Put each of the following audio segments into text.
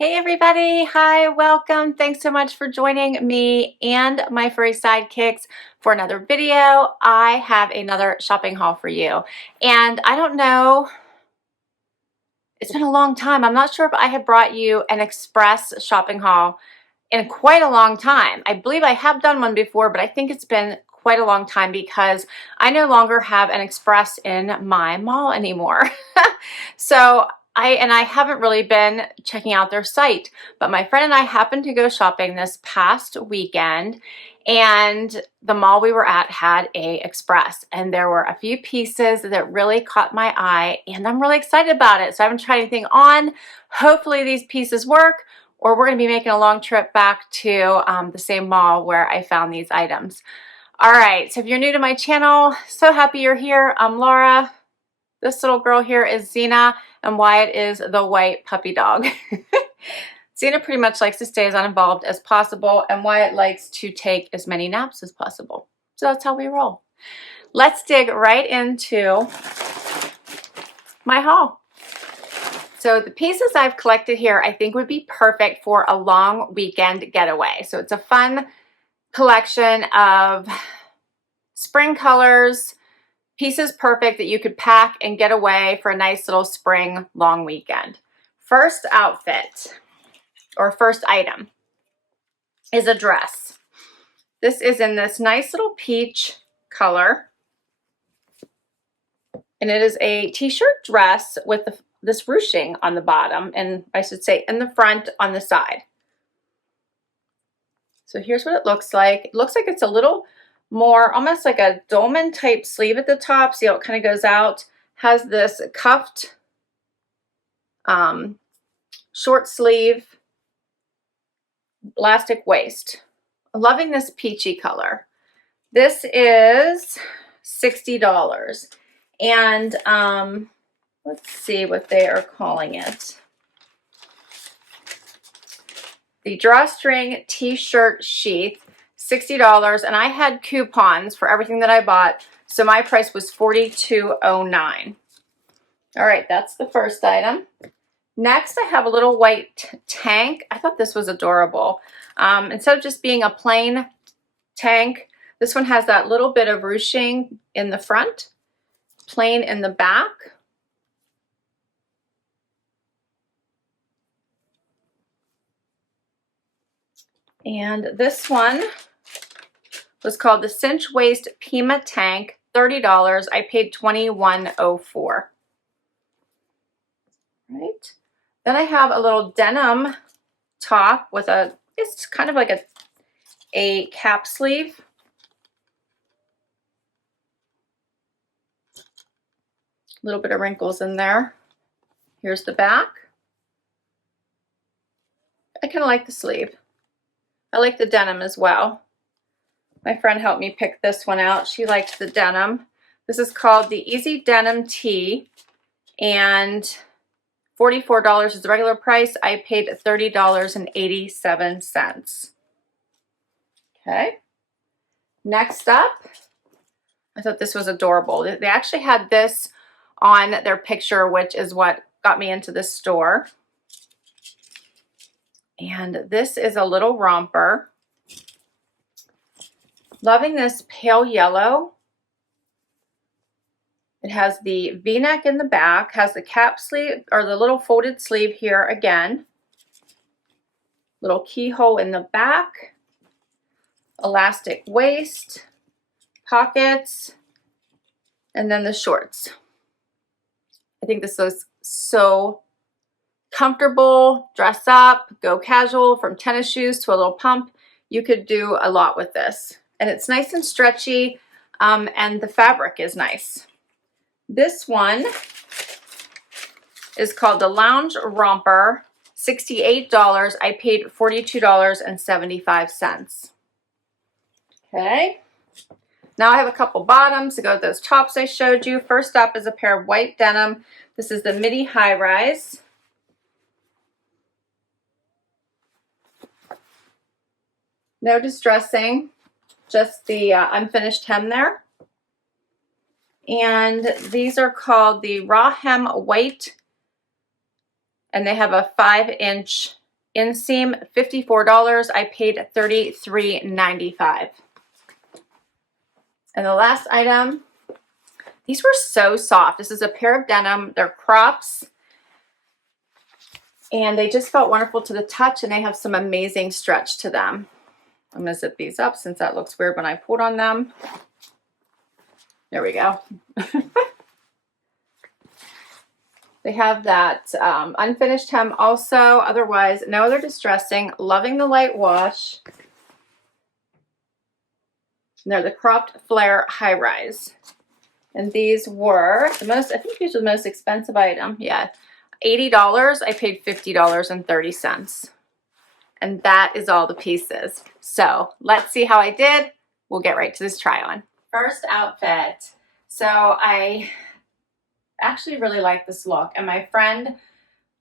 Hey everybody, hi, welcome. Thanks so much for joining me and my furry sidekicks for another video. I have another shopping haul for you. And I don't know, it's been a long time. I'm not sure if I have brought you an express shopping haul in quite a long time. I believe I have done one before, but I think it's been quite a long time because I no longer have an express in my mall anymore. So I haven't really been checking out their site, but my friend and I happened to go shopping this past weekend, and the mall we were at had a express, and there were a few pieces that really caught my eye, and I'm really excited about it. So I haven't tried anything on. Hopefully these pieces work, or we're going to be making a long trip back to the same mall where I found these items. All right, so if you're new to my channel, so happy you're here. I'm Laura. This little girl here is Xena, and Wyatt is the white puppy dog. Xena pretty much likes to stay as uninvolved as possible, and Wyatt likes to take as many naps as possible. So that's how we roll. Let's dig right into my haul. So the pieces I've collected here I think would be perfect for a long weekend getaway. So it's a fun collection of spring colors, pieces perfect that you could pack and get away for a nice little spring long weekend. First outfit, or first item, is a dress. This is in this nice little peach color, and it is a t-shirt dress with this ruching on the bottom, and I should say in the front on the side. So here's what it looks like. It looks like it's a little more, almost like a dolman type sleeve at the top. See how it kind of goes out? Has this cuffed short sleeve, elastic waist. I'm loving this peachy color. This is $60. And let's see what they are calling it. The drawstring t-shirt sheath, $60, and I had coupons for everything that I bought, so my price was $42.09. All right, that's the first item. Next, I have a little white tank. I thought this was adorable. Instead of just being a plain tank, this one has that little bit of ruching in the front, plain in the back. And this one was called the Cinch Waist Pima Tank, $30. I paid $21.04. Right. Then I have a little denim top with it's kind of like a cap sleeve. A little bit of wrinkles in there. Here's the back. I kind of like the sleeve. I like the denim as well. My friend helped me pick this one out. She liked the denim. This is called the Easy Denim Tee, and $44 is the regular price. I paid $30.87. Okay. Next up, I thought this was adorable. They actually had this on their picture, which is what got me into this store. And this is a little romper. Loving this pale yellow. It has the V-neck in the back, has the cap sleeve, or the little folded sleeve here again. Little keyhole in the back. Elastic waist, pockets, and then the shorts. I think this is so comfortable. Dress up, go casual, from tennis shoes to a little pump. You could do a lot with this. And it's nice and stretchy, and the fabric is nice. This one is called the Lounge Romper, $68. I paid $42.75. Okay. Now I have a couple bottoms to go with those tops I showed you. First up is a pair of white denim. This is the midi high rise. No distressing, just the unfinished hem there. And these are called the raw hem white, and they have a 5-inch inseam, $54. I paid $33.95. And the last item, these were so soft. This is a pair of denim. They're crops. And they just felt wonderful to the touch, and they have some amazing stretch to them. I'm going to zip these up since that looks weird when I pulled on them. There we go. They have that unfinished hem also. Otherwise, no other distressing. Loving the light wash. And they're the cropped flare high rise. And these were the most, I think these were the most expensive item. Yeah, $80. I paid $50.30. And that is all the pieces. So let's see how I did. We'll get right to this try on. First outfit. So I actually really like this look, and my friend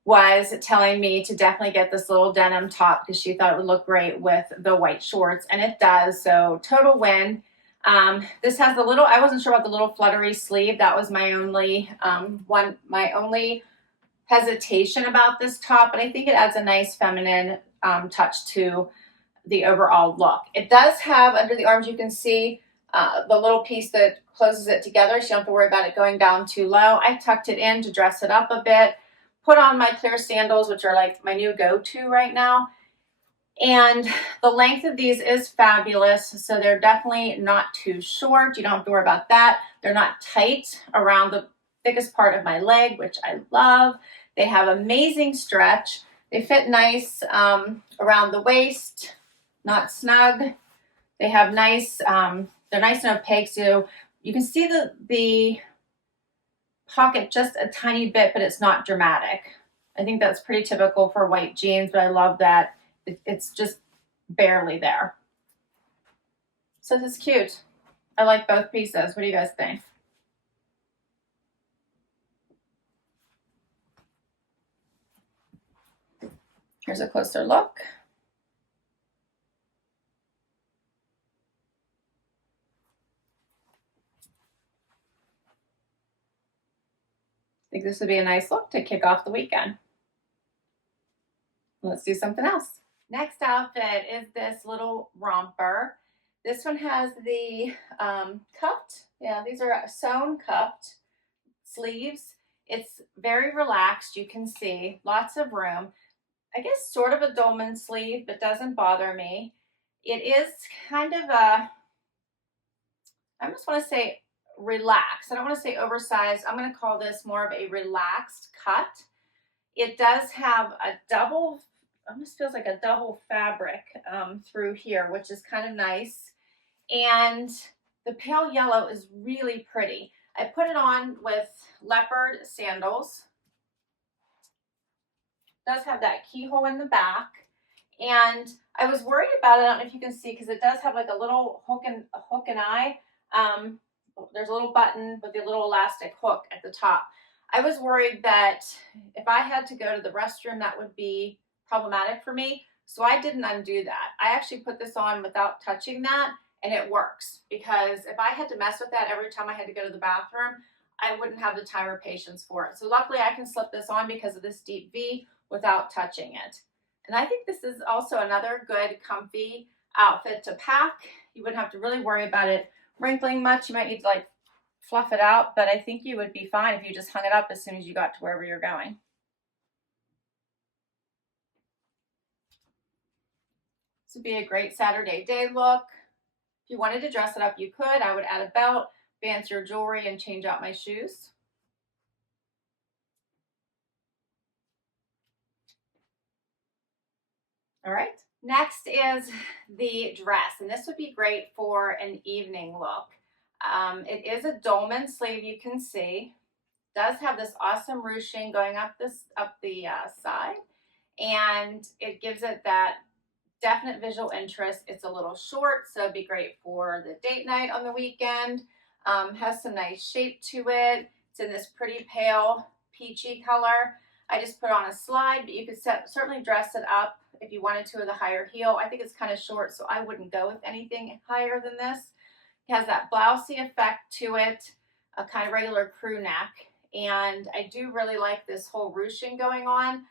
was telling me to definitely get this little denim top because she thought it would look great with the white shorts, and it does. So total win. This has the little, I wasn't sure about the little fluttery sleeve. That was my only my only hesitation about this top, but I think it adds a nice feminine touch to the overall look. It does have under the arms, you can see the little piece that closes it together, so you don't have to worry about it going down too low. I tucked it in to dress it up a bit, put on my clear sandals, which are like my new go-to right now. And the length of these is fabulous, so they're definitely not too short. You don't have to worry about that. They're not tight around the thickest part of my leg, which I love. They have amazing stretch. They fit nice around the waist, not snug. They have nice, they're nice and opaque, so you can see the pocket just a tiny bit, but it's not dramatic. I think that's pretty typical for white jeans, but I love that it's just barely there. So this is cute. I like both pieces. What do you guys think? Here's a closer look. I think this would be a nice look to kick off the weekend. Let's do something else. Next outfit is this little romper. This one has the cuffed, yeah, these are sewn cuffed sleeves. It's very relaxed, you can see, lots of room. I guess sort of a dolman sleeve, but doesn't bother me. It is kind of a, I almost want to say relaxed. I don't want to say oversized. I'm going to call this more of a relaxed cut. It does have a double, almost feels like a double fabric through here, which is kind of nice. And the pale yellow is really pretty. I put it on with leopard sandals. It does have that keyhole in the back. And I was worried about it. I don't know if you can see, because it does have like a little hook and eye. There's a little button with the little elastic hook at the top. I was worried that if I had to go to the restroom, that would be problematic for me. So I didn't undo that. I actually put this on without touching that, and it works, because if I had to mess with that every time I had to go to the bathroom, I wouldn't have the time or patience for it. So luckily I can slip this on because of this deep V without touching it. And I think this is also another good comfy outfit to pack. You wouldn't have to really worry about it wrinkling much. You might need to like fluff it out, but I think you would be fine if you just hung it up as soon as you got to wherever you're going. This would be a great Saturday day look. If you wanted to dress it up, you could. I would add a belt, fancier jewelry, and change out my shoes. All right. Next is the dress, and this would be great for an evening look. It is a dolman sleeve, you can see. It does have this awesome ruching going up the side, and it gives it that definite visual interest. It's a little short, so it'd be great for the date night on the weekend. Has some nice shape to it. It's in this pretty pale peachy color. I just put on a slide, but you could certainly dress it up if you wanted to with a higher heel. I think it's kind of short, so I wouldn't go with anything higher than this. It has that blousey effect to it, a kind of regular crew neck. And I do really like this whole ruching going on.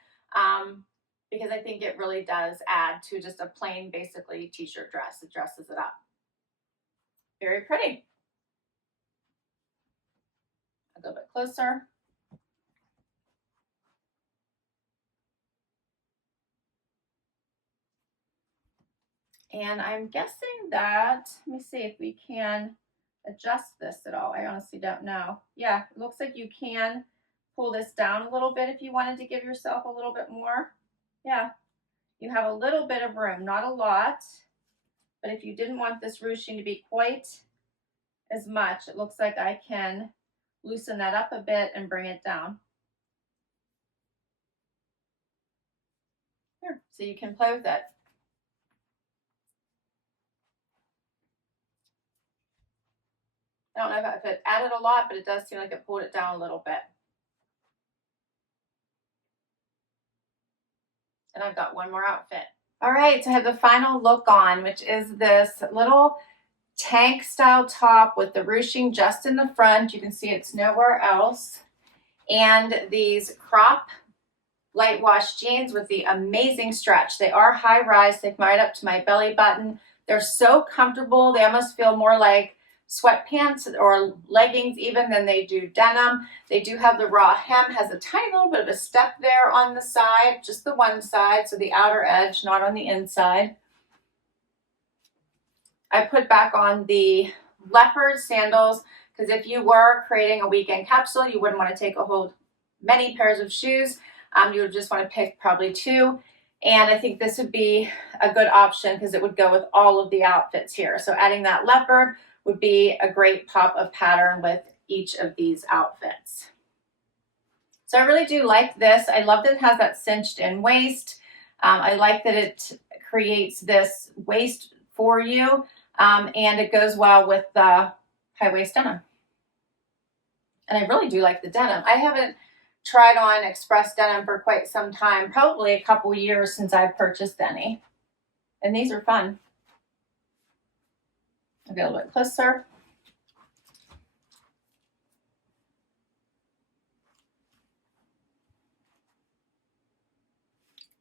because I think it really does add to just a plain, basically t-shirt dress. It dresses it up. Very pretty. A little bit closer. And I'm guessing that, let me see if we can adjust this at all. I honestly don't know. Yeah, it looks like you can pull this down a little bit if you wanted to give yourself a little bit more. Yeah, you have a little bit of room, not a lot, but if you didn't want this ruching to be quite as much, it looks like I can loosen that up a bit and bring it down. Here, so you can play with it. I don't know if it added a lot, but it does seem like it pulled it down a little bit. And I've got one more outfit. All right, so I have the final look on, which is this little tank style top with the ruching just in the front. You can see it's nowhere else. And these crop light wash jeans with the amazing stretch. They are high rise. They come right up to my belly button. They're so comfortable. They almost feel more like sweatpants or leggings even than they do denim. They do have the raw hem, has a tiny little bit of a step there on the side, just the one side, so the outer edge, not on the inside. I put back on the leopard sandals because if you were creating a weekend capsule, you wouldn't want to take a whole many pairs of shoes. You would just want to pick probably two. And I think this would be a good option because it would go with all of the outfits here. So adding that leopard would be a great pop of pattern with each of these outfits. So I really do like this. I love that it has that cinched in waist. I like that it creates this waist for you. And it goes well with the high waist denim. And I really do like the denim. I haven't tried on express denim for quite some time, probably a couple years since I've purchased any. And these are fun. I'll get a little bit closer.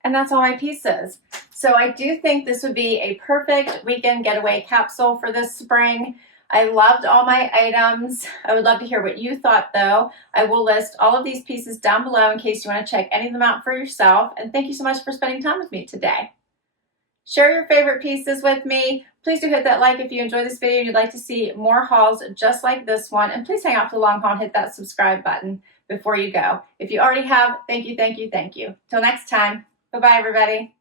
And that's all my pieces. So I do think this would be a perfect weekend getaway capsule for this spring. I loved all my items. I would love to hear what you thought though. I will list all of these pieces down below in case you want to check any of them out for yourself. And thank you so much for spending time with me today. Share your favorite pieces with me. Please do hit that like if you enjoyed this video and you'd like to see more hauls just like this one. And please hang out for the long haul and hit that subscribe button before you go. If you already have, thank you, thank you, thank you. Till next time. Bye-bye, everybody.